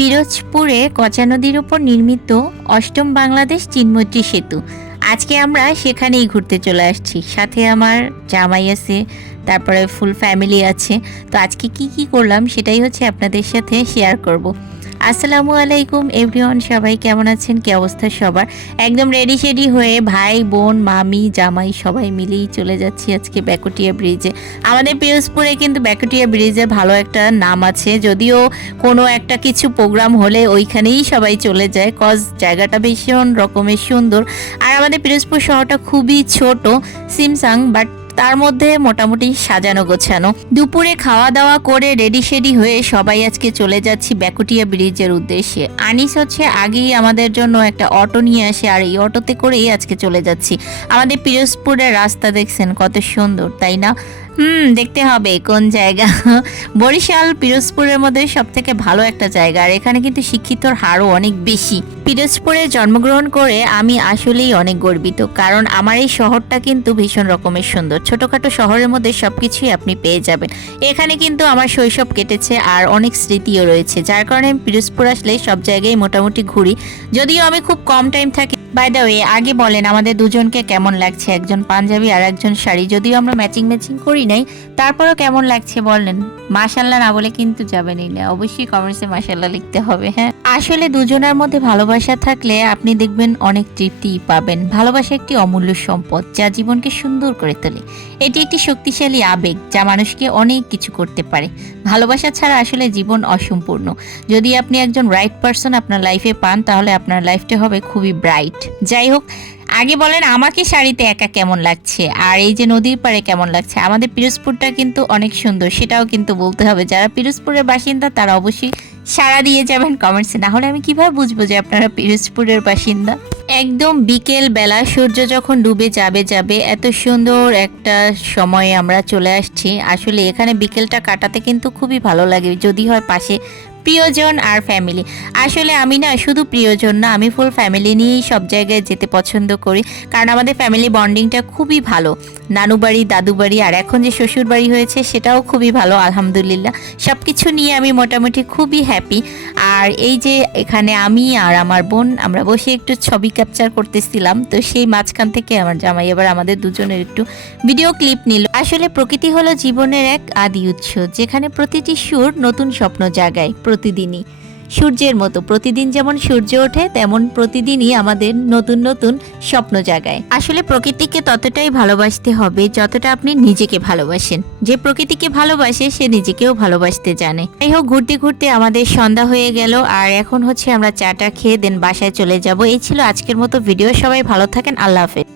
পিরোজপুরে কচা নদীর উপর নির্মিত অষ্টম বাংলাদেশ চীনমৈত্রী সেতু। আজকে আমরা সেখানেই ঘুরতে চলে আসছি। সাথে আমার জামাই আছে, তারপরে ফুল ফ্যামিলি আছে। তো আজকে কি করলাম সেটাই হচ্ছে আপনাদের সাথে শেয়ার করব। আসসালামু আলাইকুম এভরিওয়ান, সবাই কেমন আছেন? কি অবস্থা সবার? একদম রেডি শেডি হয়ে ভাই বোন মামি জামাই সবাই মিলেই চলে যাচ্ছি আজকে বেকুটিয়া ব্রিজে। আমাদের পিরোজপুরে কিন্তু বেকুটিয়া ব্রিজের ভালো একটা নাম আছে, যদিও কোনো একটা কিছু প্রোগ্রাম হলে ওইখানেই সবাই চলে যায়, কজ জায়গাটা ভীষণ রকমের সুন্দর। আর আমাদের পিরোজপুর শহরটা খুবই ছোট সিমসাং, বাট তার মধ্যে মোটামুটি সাজানো গোছানো। দুপুরে খাওয়া দাওয়া করে রেডি শেডি হয়ে সবাই আজকে চলে যাচ্ছি বেকুটিয়া ব্রিজের উদ্দেশ্যে। আনিস হচ্ছে আগেই আমাদের জন্য একটা অটো নিয়ে আসে, আর এই অটোতে করেই আজকে চলে যাচ্ছি। আমাদের পিরোজপুরের রাস্তা দেখছেন কত সুন্দর, তাই না? দেখতে হবে কোন জায়গা। বরিশাল পিরোজপুরের মধ্যে সব থেকে ভালো একটা জায়গা, আর এখানে কিন্তু শিক্ষিতর হারও অনেক বেশি। পিরোজপুরে জন্মগ্রহণ করে আমি আসলেই অনেক গর্বিত, কারণ আমার এই শহরটা কিন্তু ভীষণ রকমের সুন্দর। ছোটখাটো শহরের মধ্যে সবকিছুই আপনি পেয়ে যাবেন। এখানে কিন্তু আমার শৈশব কেটেছে আর অনেক স্মৃতিও রয়েছে, যার কারণে আমি পিরোজপুর আসলে সব জায়গায় মোটামুটি ঘুরি, যদিও আমি খুব কম টাইম থাকি। বাই দ্য ওয়ে, আগে বলেন আমাদের দুজনকে কেমন লাগছে? একজন পাঞ্জাবি আর একজন শাড়ি, যদিও আমরা ম্যাচিং করি নাই, তারপরেও কেমন লাগছে বলেন? মাশাল্লাহ না বলে কিন্তু যাবেনই না, অবশ্যই কমেন্টসে মাশাল্লাহ লিখতে হবে। হ্যাঁ, আসলে দুজনের মধ্যে ভালোবাসা থাকলে আপনি দেখবেন অনেক তৃপ্তি পাবেন। ভালোবাসা একটি অমূল্য সম্পদ যা জীবনকে সুন্দর করে তোলে। এটি একটি শক্তিশালী আবেগ যা মানুষকে অনেক কিছু করতে পারে। ভালোবাসা ছাড়া আসলে জীবন অসম্পূর্ণ। যদি আপনি একজন রাইট পারসন আপনার লাইফে পান, তাহলে আপনার লাইফটা হবে খুবই ব্রাইট। যাই হোক, আগে বলেন আমাকে শাড়িতে একা কেমন লাগছে, আর এই যে নদীর পাড়ে কেমন লাগছে? আমাদের পিরোজপুরটা কিন্তু অনেক সুন্দর, সেটাও কিন্তু বলতে হবে। যারা পিরোজপুরের বাসিন্দা তারা অবশ্যই সাড়া দিয়ে যাবেন কমেন্টসে, না হলে আমি কিভাবে বুঝবো যে আপনারা পিরোজপুরের বাসিন্দা? একদম বিকেল বেলা সূর্য যখন ডুবে যাবে এত সুন্দর একটা সময়ে আমরা চলে আসছি। আসলে এখানে বিকেলটা কাটাতে কিন্তু খুবই ভালো লাগে, যদি হয় পাশে প্রিয়জন আর ফ্যামিলি। আসলে আমি না শুধু প্রিয়জন না, আমি ফুল ফ্যামিলি নিয়েই সব জায়গায় যেতে পছন্দ করি, কারণ আমাদের ফ্যামিলি বন্ডিংটা খুবই ভালো। নানু বাড়ি দাদু বাড়ি আর এখন যে শ্বশুর বাড়ি হয়েছে সেটাও খুবই ভালো, আলহামদুলিল্লাহ। সব কিছু নিয়ে আমি মোটামুটি খুবই হ্যাপি। আর এই যে এখানে আমি আর আমার বোন আমরা বসে একটু ছবি ক্যাপচার করতেছিলাম, তো সেই মাঝখান থেকে আমার জামাই এবার আমাদের দুজনের একটু ভিডিও ক্লিপ নিল। আসলে প্রকৃতি হলো জীবনের এক আদি উৎস, যেখানে প্রতিটি সুর নতুন স্বপ্ন জাগায়। প্রতিদিনই সূর্যের মতো, প্রতিদিন যেমন সূর্য ওঠে তেমন প্রতিদিনই আমাদের নতুন নতুন স্বপ্ন জাগায়। আসলে প্রকৃতিকে ততটাই ভালোবাসতে হবে যতটা আপনি নিজেকে ভালোবাসেন। যে প্রকৃতিকে ভালোবাসে সে নিজেকেও ভালোবাসতে জানে। যাই হোক, ঘুরতে ঘুরতে আমাদের সন্ধ্যা হয়ে গেল, আর এখন হচ্ছে আমরা চাটা খেয়ে দেন বাসায় চলে যাব। এই ছিল আজকের মতো ভিডিও। সবাই ভালো থাকেন, আল্লাহ হাফেজ।